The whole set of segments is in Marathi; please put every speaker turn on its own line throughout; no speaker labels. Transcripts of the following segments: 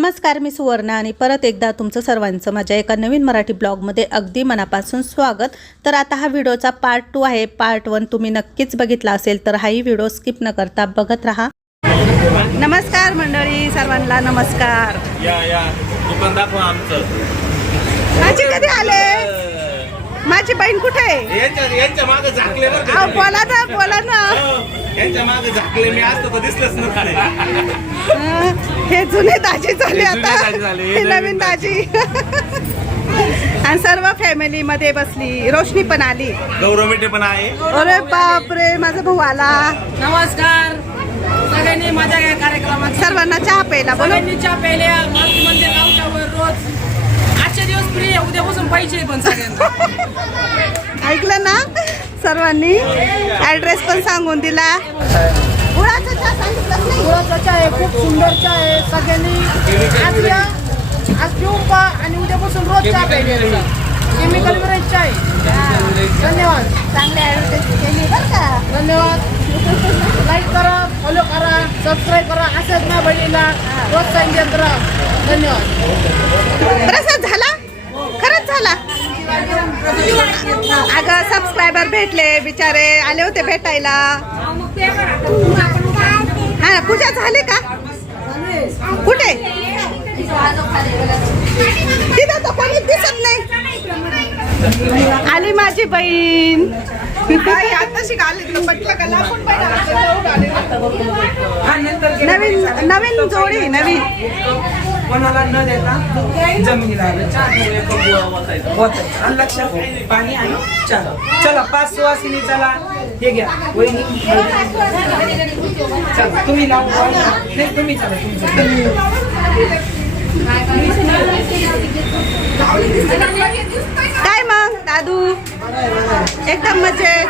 नमस्कार मी सुवर्णा आणि परत एकदा तुमचं सर्वांचं माझ्या एका नवीन मराठी ब्लॉगमध्ये अगदी मनापासून स्वागत. तर आता हा व्हिडिओचा पार्ट टू आहे. पार्ट वन तुम्ही नक्कीच बघितला असेल तर हाही व्हिडिओ स्किप न करता बघत राहा. नमस्कार मंडळी सर्वांना नमस्कार.
या या. दुकान दाखवा आमचं.
माझी कधी आले? माझी बहीण कुठे आहे?
यांच्या यांच्या मागे झाकले बरं का
अहो,
तुम्ही?
बोला ना बोला ना.
हो, यांच्या मागे झाकले मी असतो तर दिसलंच नसतं
हं, हे जुने दाजी झाले
हे जुने
आता.
दाजी झाले, हे
हे
नवीन
नवीन दाजी. आणि सर्व फॅमिली मध्ये बसली. रोशनी पण आली.
गौरव मिठे पण आहे.
अरे बापरे माझा भाऊ आला.
नमस्कार. सगळ्यांनी माझ्या या कार्यक्रमात.
सर्वांना चहा प्यायला बोलू
सगळ्यांनी चहा प्यायल्या मारुती मंदिर गावच्यावर रोज. आजचे दिवस फ्री पाहिजे पण सगळ्यांना.
ऐकलं ना सर्वांनी? ऍड्रेस पण सांगून दिला. गुळाचा चहा सांगितलंच नाही?
गुळाचा चहा आहे खूप सुंदर चहा आहे. सगळ्यांनी आज या आज पिऊन पहा आणि उद्यापासून रोज चहा प्यायला केमिकल विरहित चहा आहे. धन्यवाद.
चांगले ऍडव्हर्टाईज केली बरं का.
धन्यवाद. लाईक करा फॉलो करा सबस्क्राईब करा. असंच ना बहिणीला प्रोत्साहन देत राहा. धन्यवाद.
प्रसाद झाला? झाला. अगं सबस्क्रायबर भेटले बिचारे. आले होते भेटायला. हा पूजा झाली का? कुठे? तिथं तर कोणीच दिसत नाही. आली माझी बहीण. नवीन नवीन जोडी नवीन.
कोणाला न देता जमिनीला आलं. चहा ओतायचं. आणि लक्षात पाणी आणि चहा. चला पाच सुवासिनी चला. हे घ्या. वहिनी चला तुम्ही लावून नाही तुम्ही चला तुमचं
काय मग दादू? एकदम मजेत.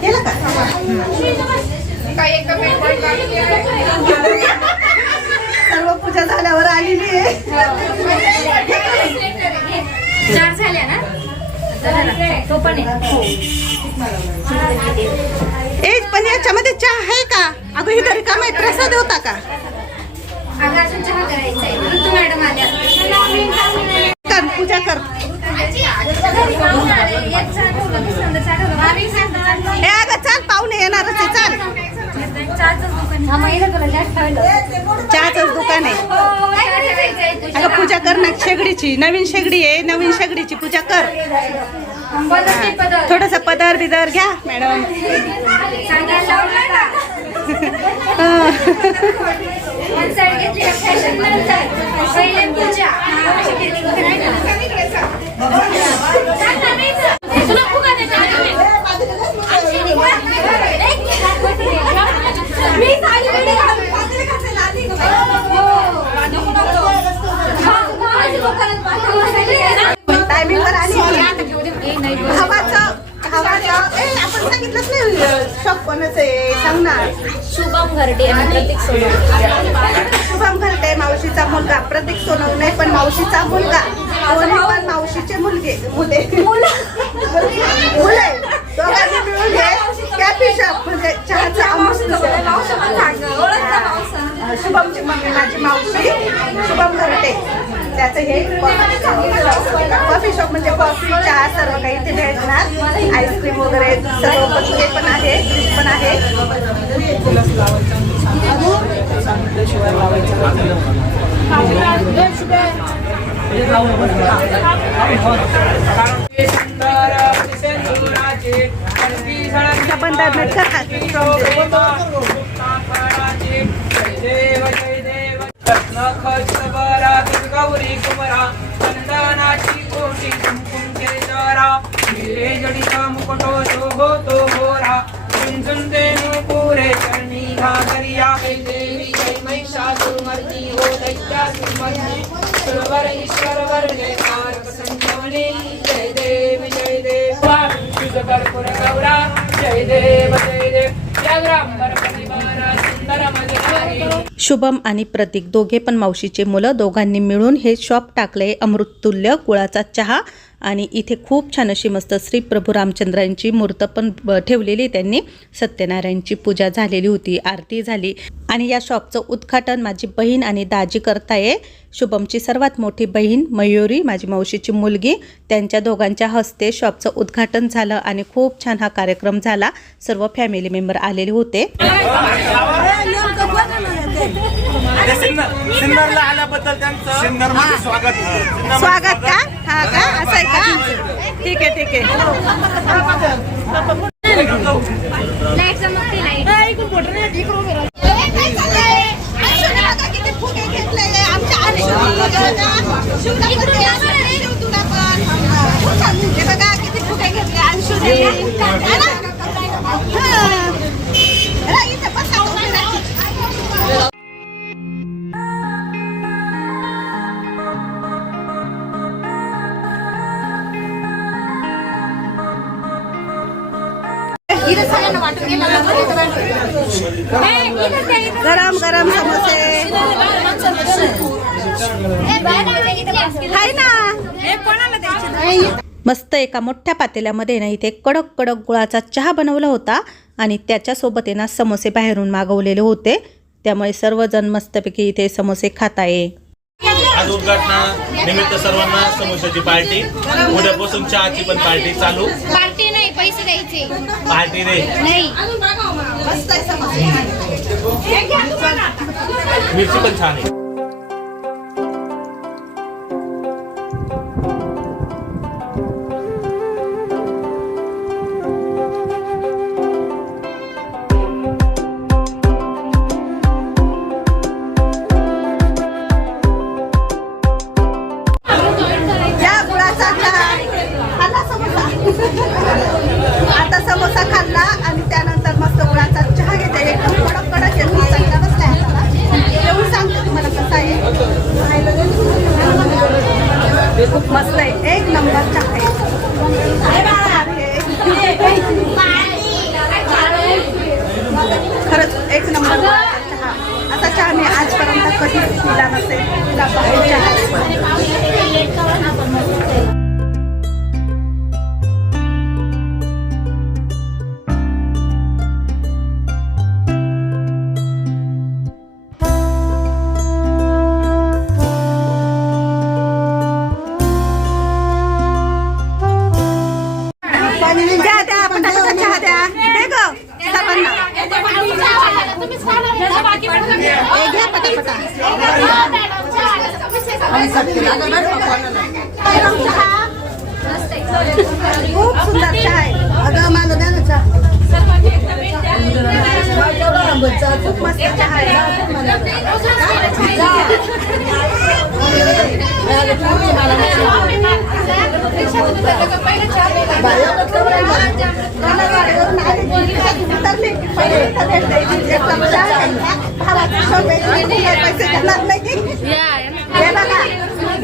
केलं का? सर्व पूजा झाल्यावर आलेली आहे.
चार झाल्या ना? तो पण आहे.
ए पण याच्यामध्ये चहा आहे का? अगं ही तरी का माहिती प्रसाद होता का?
अगं अजून चहा करायचा आहे. ऋतू मॅडम आल्या
कर पूजा कर ए अगं चाल पाहुणे येणारच आहे चाल चहाच दुकान आहे अगं पूजा कर ना शेगडीची. नवीन शेगडी आहे नवीन शेगडीची. पूजा कर. थोडस पदर बिदर घ्या मॅडम.
पहिले पूजा.
आपण सांगितलंच नाही शॉप कोणाचं आहे? सांग ना
शुभम घरटे आणि प्रतीक सोनवणे.
शुभम घरटे मावशीचा मुलगा. प्रतीक सोनवणे पण मावशीचा मुलगा. दोन्ही पण मावशीचे मुलगे. मुले. मुले. दोघांनी मिळून कॅफी शॉप म्हणजे चहाचा शुभमची मम्मी माझी मावशी. शुभम घरटे. त्याचं हे कॉफी शॉप म्हणजे कॉफी चहा सर्व काही इथे भेटणार. आईस्क्रीम वगैरे सर्व पण ते पण आहे पण आहे. बंदात नटका
ಗೌರಿ ಕುಮರ ಚಂದನಾಕ್ಷಿ ಕೋಟಿ ಕುಂಕುಂಕೇದಾರ ನೀಲೇ ಜಡಿತ ಮುಕಟೋ ಶೋಭೋ ತೋ ಘೋರ ಕುಂಜುಂದೇನು ಪೂರೆ ಚರಣಿ ಘಾಗರಿಯ ಕೈ ದೇವಿ ಕೈ ಮಹಿಷಾಸುಮರ್ದಿ ಓ ದೈತ್ಯಾಸುಮರ್ದಿ ಸುರವರ ಈಶ್ವರ ವರ್ಣೆ ತಾರಕ ಸಂಜೀವನಿ ಜಯ ದೇವಿ ಜಯ ದೇವ ಕರ್ಪುರ ಗೌರ ಜಯ ದೇವ ಜಯ ದೇವ ಜಯ ಗ್ರಾಮ
शुभम आणि प्रतीक दोघे पण मावशीचे मुलं. दोघांनी मिळून हे शॉप टाकले अमृततुल्य गुळाचा चहा. आणि इथे खूप छान अशी मस्त श्री प्रभू रामचंद्रांची मूर्त पण ब- ठेवलेली त्यांनी. सत्यनारायणची पूजा झालेली होती आरती झाली. आणि या शॉपचं उद्घाटन माझी बहीण आणि दाजी करताये. शुभमची सर्वात मोठी बहीण मयुरी माझी मावशीची मुलगी. त्यांच्या दोघांच्या हस्ते शॉपचं उद्घाटन झालं आणि खूप छान हा कार्यक्रम झाला. सर्व फॅमिली मेंबर आलेले होते.
सिन्नरला आल्याबद्दल त्यांचं सिन्नरमध्ये स्वागत
स्वागत का? हा का? असं आहे का? ठीक आहे ठीक आहे. गरम गरम समोसे. मस्त एका मोठ्या पातेल्यामध्ये ना इथे कडक कडक गुळाचा चहा बनवला होता आणि त्याच्यासोबत ना समोसे बाहेरून मागवलेले होते. त्यामुळे सर्वजण मस्तपैकी इथे समोसे खात आहे
आज उद्घाटना निमित्त सर्वांना समोसाची पार्टी. उद्यापासून चहाची पण पार्टी चालू.
पार्टी नाही पैसे द्यायचे.
पार्टी रे
नाही.
मिरची पण छान आहे.
खूप मस्त आहे. एक नंबर आहे खरंच एक नंबर चहा असा चहा मी आजपर्यंत कधीच पिला नसेल.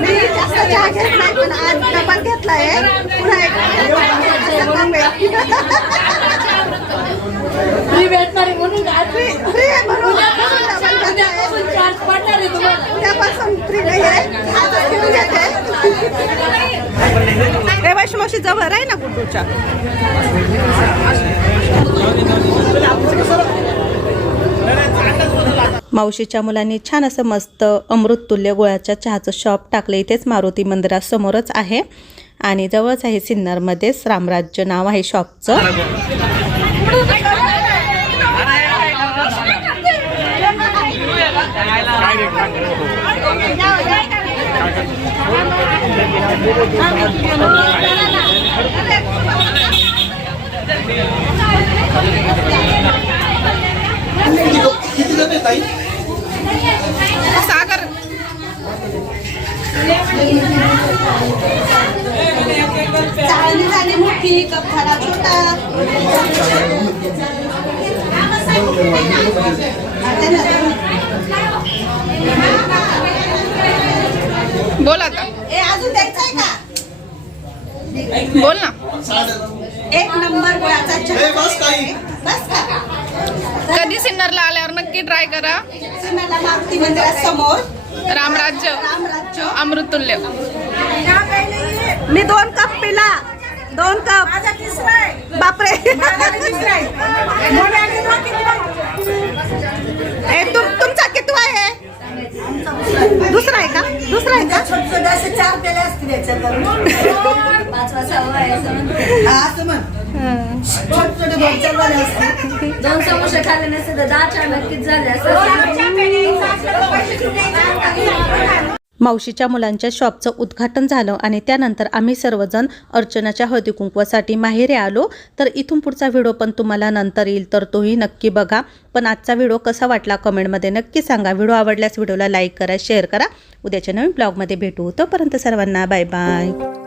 मी जास्त चहा घेत नाही पण आज घेतलाय पुन्हा एक
फ्री भेटणार म्हणून
फ्री नाही आहे आजच घेऊन घेते अशी जवळ आहे ना गुड्डूच्या. मावशीच्या मुलांनी छान असं मस्त अमृततुल्य गुळाच्या चहाचं शॉप टाकलं. इथेच मारुती मंदिरासमोरच आहे. आणि जवळच आहे सिन्नरमध्येच रामराज्य नाव आहे शॉपचं. सागर. चाळणी झाली मोठी कप झाला छोटा
बोला का
ए अजून द्यायचंय का
बोल ना.
एक नंबर बस
कधी सिन्नरला आल्यावर नक्की ट्राय
करा.
मारुती मंदिरासमोर
रामराज्य अमृतुल्य.
मी दोन कप पिला. दोन कप बापरे. तुमचा दुसरा आहे का दुसरा आहे का
चार पेले असतील याच्यात
पाचवा सहावा आहे असं म्हणतो. दोन समोसे खाल्ले नसते तर दहा चार नक्कीच झाले असं
मावशीच्या मुलांच्या शॉपचं उद्घाटन झालं आणि त्यानंतर आम्ही सर्वजण अर्चनाच्या हळदी कुंकवासाठी आलो. तर इथून पुढचा व्हिडिओ पण तुम्हाला नंतर येईल तर तोही नक्की बघा. पण आजचा व्हिडिओ कसा वाटला कमेंटमध्ये नक्की सांगा. व्हिडिओ आवडल्यास व्हिडिओला लाईक करा शेअर करा. उद्याच्या नवीन ब्लॉगमध्ये भेटू. तोपर्यंत सर्वांना बाय बाय.